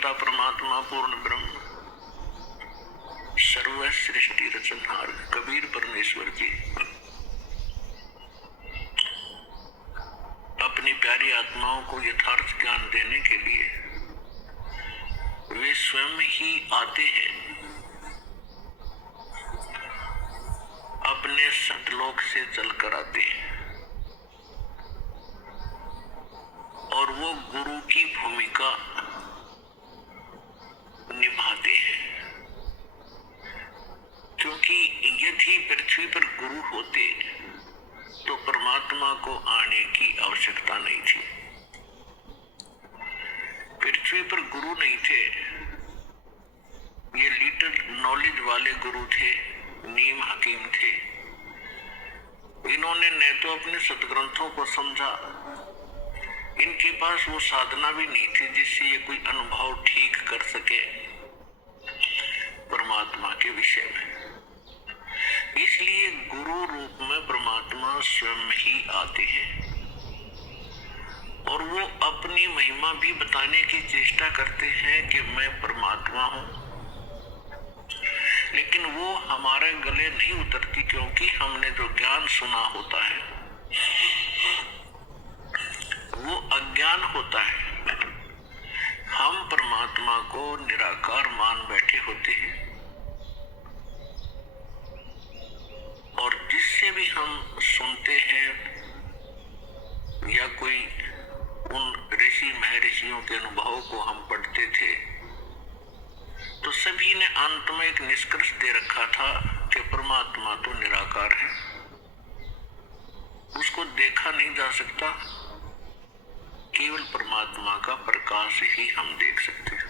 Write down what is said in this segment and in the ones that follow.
करता परमात्मा पूर्ण ब्रह्म, सर्व सृष्टि रचनहार कबीर परमेश्वर जी अपनी प्यारी आत्माओं को यथार्थ ज्ञान देने के लिए वे स्वयं ही आते हैं, अपने सतलोक से चलकर आते हैं और वो गुरु की भूमिका निभाते हैं। क्योंकि यदि पृथ्वी पर गुरु होते तो परमात्मा को आने की आवश्यकता नहीं थी। पृथ्वी पर गुरु नहीं थे, ये लिटिल नॉलेज वाले गुरु थे, नीम हकीम थे। इन्होंने न तो अपने सदग्रंथों को समझा, इनके पास वो साधना भी नहीं थी जिससे ये कोई अनुभव ठीक कर सके परमात्मा के विषय में। इसलिए गुरु रूप में परमात्मा स्वयं ही आते हैं और वो अपनी महिमा भी बताने की चेष्टा करते हैं कि मैं परमात्मा हूं, लेकिन वो हमारे गले नहीं उतरती, क्योंकि हमने जो ज्ञान सुना होता है वो अज्ञान होता है। हम परमात्मा को निराकार मान बैठे होते हैं और जिससे भी हम सुनते हैं या कोई उन ऋषि महर्षियों के अनुभव को हम पढ़ते थे तो सभी ने अंत में एक निष्कर्ष दे रखा था कि परमात्मा तो निराकार है, उसको देखा नहीं जा सकता, केवल परमात्मा का प्रकाश ही हम देख सकते हैं।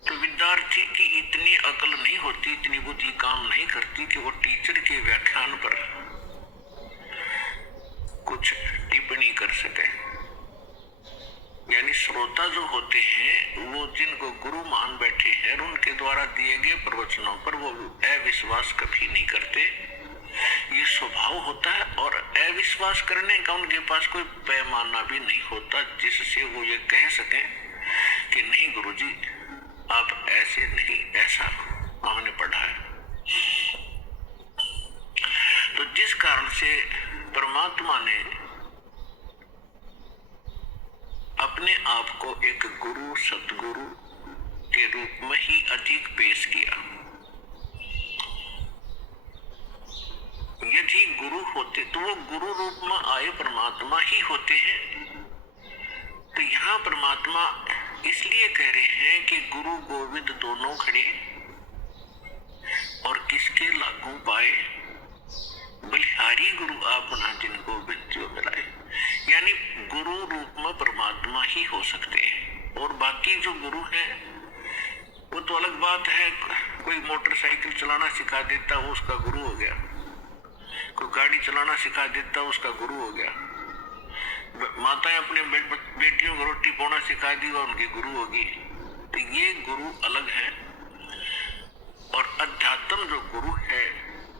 तो विद्यार्थी की इतनी अकल नहीं होती, इतनी बुद्धि काम नहीं करती कि वो टीचर के व्याख्यान पर कुछ टिप्पणी कर सके। यानी श्रोता जो होते हैं वो जिनको गुरु मान बैठे हैं उनके द्वारा दिए गए प्रवचनों पर वो अविश्वास कभी नहीं करते, ये स्वभाव होता है। और अविश्वास करने का उनके पास कोई पैमाना भी नहीं होता जिससे वो ये कह सकें कि नहीं गुरुजी आप ऐसे नहीं, ऐसा हमने पढ़ा है। तो जिस कारण से परमात्मा ने अपने आप को एक गुरु सतगुरु के रूप में ही अधिक पेश किया। यदि गुरु होते तो वो गुरु रूप में आए परमात्मा ही होते हैं। तो यहाँ परमात्मा इसलिए कह रहे हैं कि गुरु गोविंद दोनों खड़े और किसके लागू पाए, बलिहारी गुरु आपना जिनको विद्यो मिलाए। यानी गुरु रूप में परमात्मा ही हो सकते हैं और बाकी जो गुरु हैं वो तो अलग बात है। कोई मोटरसाइकिल चलाना सिखा देता वो उसका गुरु हो गया, कोई गाड़ी चलाना सिखा देता उसका गुरु हो गया, माताएं अपने बेटियों को रोटी पकाना सिखा दी वो उनकी गुरु होगी। तो ये गुरु अलग है और अध्यात्म जो गुरु है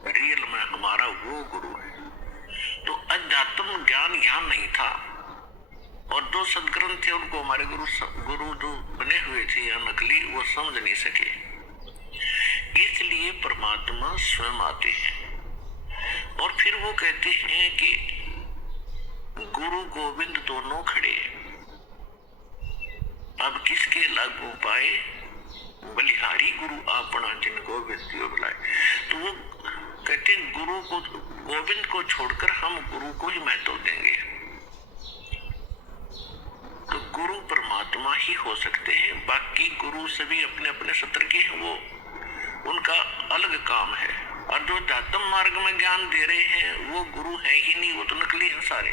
रियल में हमारा वो गुरु है। तो अध्यात्म ज्ञान यहाँ नहीं था और दो सदग्रंथ थे उनको हमारे गुरु जो बने हुए थे या नकली वो समझ नहीं सके, इसलिए परमात्मा स्वयं आते हैं और फिर वो कहते हैं कि गुरु गोविंद दोनों खड़े, अब किसके लागू पाए, बलिहारी गुरु आपना जिनको विद्यो बुलाए। तो वो कहते हैं गुरु को, गोविंद को छोड़कर हम गुरु को ही महत्व देंगे। तो गुरु परमात्मा ही हो सकते हैं, बाकी गुरु सभी अपने अपने सत्र के हैं, वो उनका अलग काम है। और जो अध्यात्म मार्ग में ज्ञान दे रहे हैं वो गुरु है ही नहीं, वो तो नकली हैं सारे।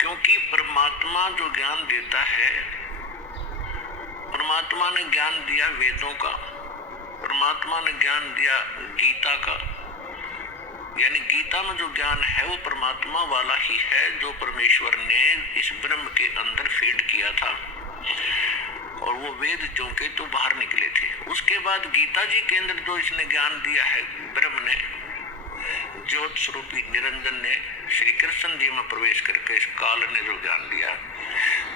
क्योंकि परमात्मा जो ज्ञान देता है, परमात्मा ने ज्ञान दिया वेदों का, परमात्मा ने ज्ञान दिया गीता का। यानी गीता में जो ज्ञान है वो परमात्मा वाला ही है जो परमेश्वर ने इस ब्रह्म के अंदर फीड किया था और वो वेद जो के तो बाहर निकले थे। उसके बाद गीता जी के अंदर जो इसने ज्ञान दिया है ब्रह्म ने, ज्योत स्वरूपी निरंजन ने, श्री कृष्ण जी में प्रवेश करके इस काल ने जो ज्ञान दिया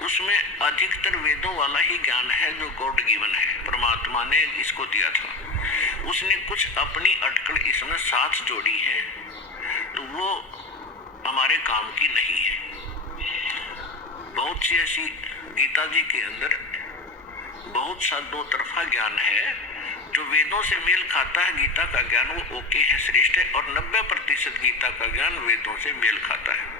उसमें अधिकतर वेदों वाला ही ज्ञान है जो गॉड गिवन है, परमात्मा ने इसको दिया था। उसने कुछ अपनी अटकल इसमें साथ जोड़ी है, तो वो हमारे काम की नहीं है। बहुत सी ऐसी गीता जी के अंदर बहुत सा दो तरफा ज्ञान है, जो वेदों से मेल खाता है गीता का ज्ञान वो ओके है, श्रेष्ठ है, और 90% गीता का ज्ञान वेदों से मेल खाता है।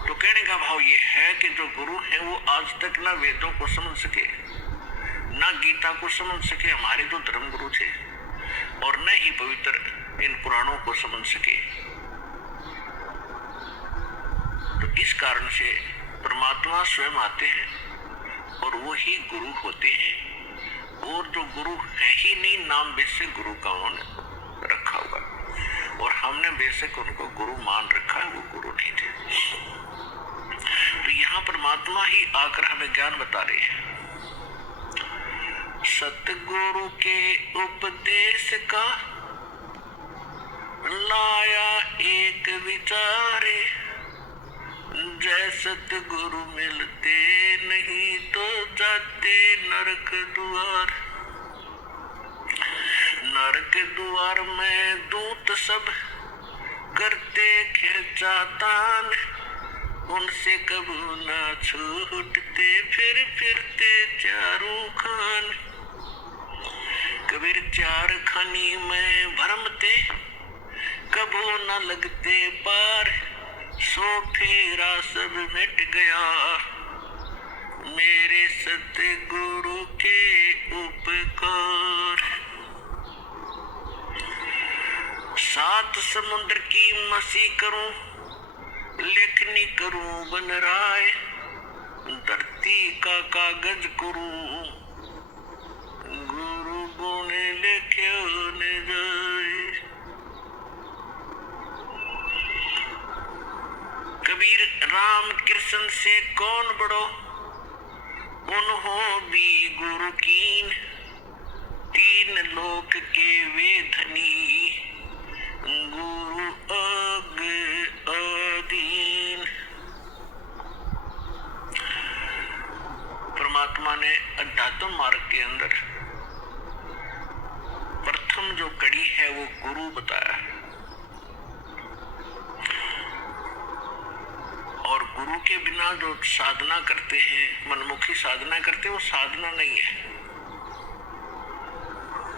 तो कहने का भाव ये है कि जो गुरु है वो आज तक ना वेदों को समझ सके, ना गीता को समझ सके, हमारे जो धर्म गुरु थे, और न ही पवित्र इन पुराणों को समझ सके। तो इस कारण से परमात्मा स्वयं आते हैं और वो ही गुरु होते हैं, और जो गुरु है ही नहीं, नाम बेशक गुरु का उन्होंने रखा हुआ, और हमने बेशक उनको गुरु मान रखा है, वो गुरु नहीं थे। तो यहाँ परमात्मा ही आकर हमें ज्ञान बता रहे हैं। सतगुरु के उपदेश का लाया एक विचारे, जय सतगुरु मिलते नहीं तो जाते नरक द्वार। नरक द्वार में दूत सब करते खिंचातान, उनसे कबू ना छूटते फिर फिरते चारों खान। कबीर चार खानी में भरमते कबू न लगते पार, सो फेरा सब मिट गया मेरे सतगुरु के उपकार। सात समुद्र की मसी करूं, लेखनी करूं बन राय, धरती का कागज करूं, गुरु गुण लिख्यो न जाए। कबीर राम कृष्ण से कौन बड़ो, उन्हों भी गुरु कीन, तीन लोक के वे धनी, गुरु अग अधीन। परमात्मा ने अध्यात्म मार्ग के अंदर प्रथम जो कड़ी है वो गुरु बताया है, और गुरु के बिना जो साधना करते हैं, मनमुखी साधना करते हैं, वो साधना नहीं है,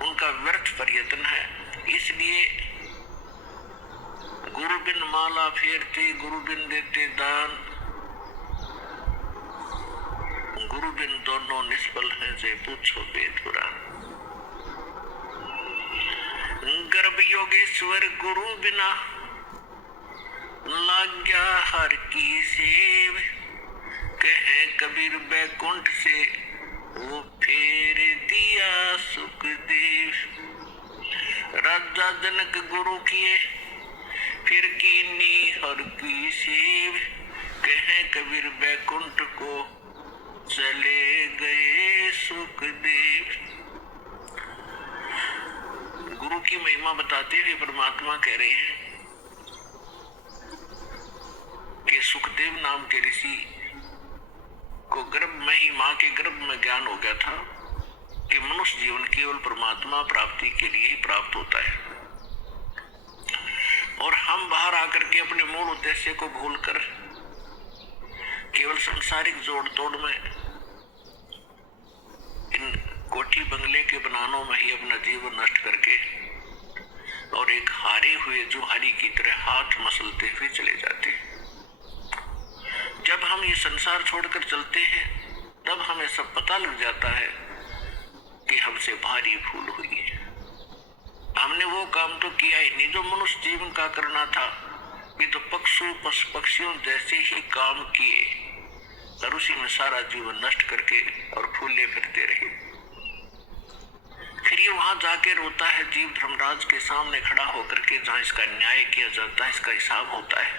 उनका व्यर्थ प्रयत्न है। इसलिए गुरु बिन माला फेरते, गुरु बिन देते दान, गुरु बिन दोनों निष्फल हैं, जे पूछो वेद पुराण। गर्भ योगेश्वर गुरु बिना, लाग्या हर की सेव, कहे कबीर बैकुंठ से वो फेर दिया सुखदेव। राजा जनक गुरु किए, फिर कीनी हर की सेव, कहे कबीर बैकुंठ को चले गए सुखदेव। गुरु की महिमा बताते हुए परमात्मा कह रहे हैं कि सुखदेव नाम के ऋषि को गर्भ में ही, मां के गर्भ में ज्ञान हो गया था कि मनुष्य जीवन केवल परमात्मा प्राप्ति के लिए ही प्राप्त होता है, और हम बाहर आकर के अपने मूल उद्देश्य को भूलकर केवल सांसारिक जोड़ तोड़ में, इन कोठी बंगले के बनानों में ही अपना जीवन नष्ट करके और एक हारे हुए जुहारी की तरह हाथ मसलते हुए चले जाते हैं। जब हम ये संसार छोड़कर चलते हैं तब हमें सब पता लग जाता है कि हमसे भारी भूल हुई है। हमने वो काम तो किया ही नहीं जो मनुष्य जीवन का करना था। ये तो पक्षियों जैसे ही काम किए और उसी में सारा जीवन नष्ट करके और फूले फिरते रहे। फिर ये वहां जाके रोता है जीव धर्मराज के सामने खड़ा होकर के, जहां इसका न्याय किया जाता है, इसका हिसाब होता है,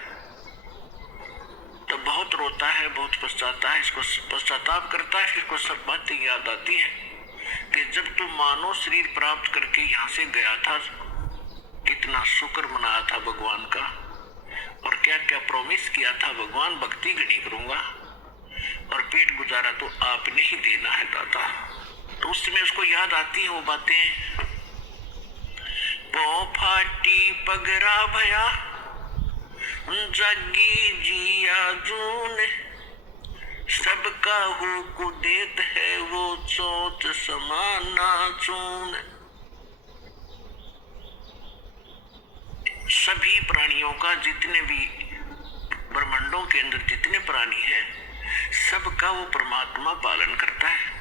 तो बहुत रोता है, बहुत पछताता है, इसको पश्चाताप करता है। फिर को सब बातें याद आती है कि जब तू मानव शरीर प्राप्त करके यहाँ से गया था, कितना शुक्र मनाया था भगवान का, और क्या क्या प्रॉमिस किया था, भगवान भक्ति गणी करूंगा, और पेट गुजारा तो आपने ही देना है दाता। तो उस समय उसको याद आती है वो बातें, पौ फाटी पगरा भया जागी जिया जून, सबका हो को देत है वो चोट समाना चून। सभी प्राणियों का, जितने भी ब्रह्मांडों के अंदर जितने प्राणी हैं, सबका वो परमात्मा पालन करता है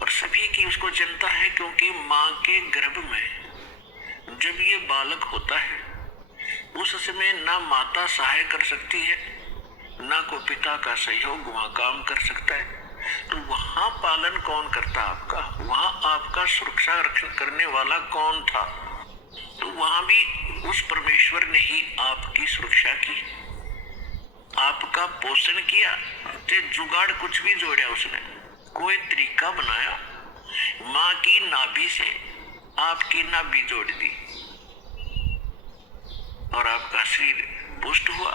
और सभी की उसको चिंता है। क्योंकि माँ के गर्भ में जब ये बालक होता है उस समय ना माता सहाय कर सकती है, ना को पिता का सहयोग वहां काम कर सकता है। तो वहां पालन कौन करता आपका? वहां आपका सुरक्षा रक्षण करने वाला कौन था? तो वहां भी उस परमेश्वर ने ही आपकी सुरक्षा की, आपका पोषण किया। ते जुगाड़ कुछ भी जोड़ा उसने, कोई तरीका बनाया, माँ की नाभि से आपकी नाभि जोड़ दी और आपका शरीर पुष्ट हुआ।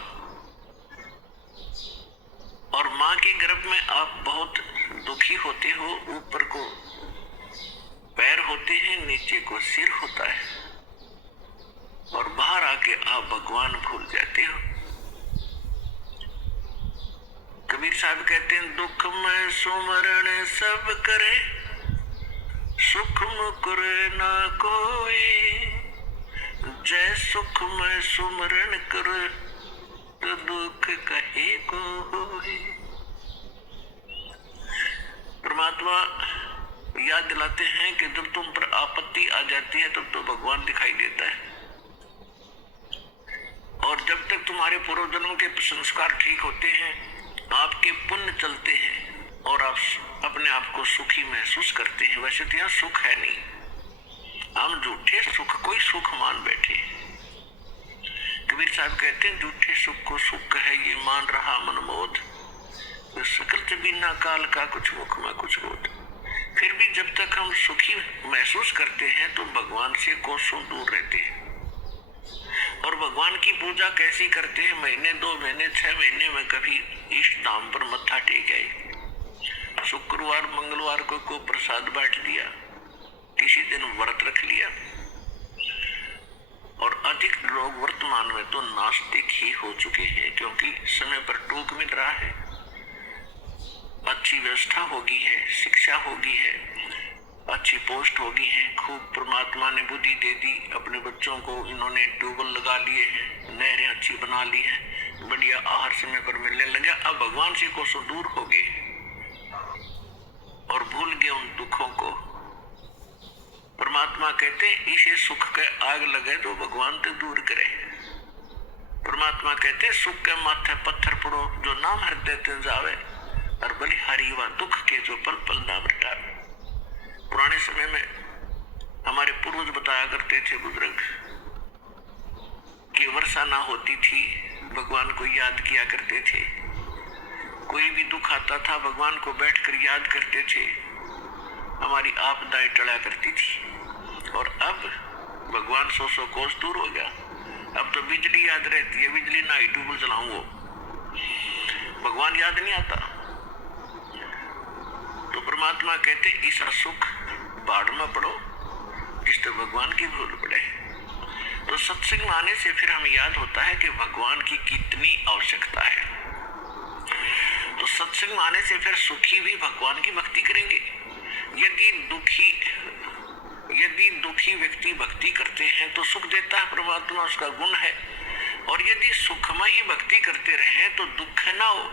और माँ के गर्भ में आप बहुत दुखी होते हो, ऊपर को पैर होते हैं, नीचे को सिर होता है, और बाहर आके आप भगवान भूल जाते हो। कबीर साहब कहते हैं, दुख में सुमरण सब करे, सुख मुकुर ना कोई, जय सुख में सुमरण कर तो दुख कहे को होए। परमात्मा याद दिलाते हैं कि जब तुम पर आपत्ति आ जाती है तब तो भगवान दिखाई देता है, और जब तक तुम्हारे पूर्व जन्म के संस्कार ठीक होते हैं, आपके पुण्य चलते हैं और आप अपने आप को सुखी महसूस करते हैं। वैसे तो यहाँ सुख है नहीं, हम झूठे सुख कोई सुख मान बैठे। कबीर साहब कहते हैं, झूठे सुख को सुख है ये मान रहा मनमोद, तो सकल बिना काल का कुछ मुख में कुछ बोध। फिर भी जब तक हम सुखी महसूस करते हैं तो भगवान से कोसों दूर रहते हैं। और भगवान की पूजा कैसी करते हैं? महीने 2 महीने 6 महीने में कभी इष्ट धाम पर मत्था टेक गए, शुक्रवार मंगलवार को प्रसाद बांट दिया, किसी दिन व्रत रख लिया। और अधिक लोग वर्तमान में तो नास्तिक ही हो चुके हैं, क्योंकि समय पर टूक मिल रहा है, अच्छी व्यवस्था होगी है, शिक्षा होगी है, अच्छी पोस्ट होगी है, खूब परमात्मा ने बुद्धि दे दी, अपने बच्चों को इन्होंने ट्यूबवेल लगा लिए हैं, नहरें अच्छी बना ली हैं, बढ़िया आहार समय पर मिलने लगे। अब भगवान से कोसों दूर हो गए और भूल गए उन दुखों को। परमात्मा कहते इसे सुख के आग लगे तो भगवान तो दूर करे। परमात्मा कहते सुख के माथे पत्थर पड़ो जो नाम हृदय ते जावे, और बलिहारी व दुख के जो पल पल नाम रटावे। पुराने समय में हमारे पूर्वज बताया करते थे बुजुर्ग कि वर्षा ना होती थी, भगवान को याद किया करते थे, कोई भी दुख आता था भगवान को बैठकर याद करते थे, हमारी आपदाएं टला करती थी। और अब भगवान 100 कोस दूर हो गया, अब तो बिजली याद रहती है, बिजली ना ही ट्यूबवेल चलाऊं भगवान याद नहीं आता। तो परमात्मा कहते ऐसा सुख बाढ़ में पड़ो जिससे भगवान की भूल पड़े। तो सत्संग आने से फिर हमें याद होता है कि भगवान की कितनी आवश्यकता है। तो सत्संग आने से फिर सुखी भी भगवान की भक्ति करेंगे। यदि दुखी व्यक्ति भक्ति करते हैं तो सुख देता है परमात्मा, उसका गुण है। और यदि सुखमय ही भक्ति करते रहे तो दुख ना हो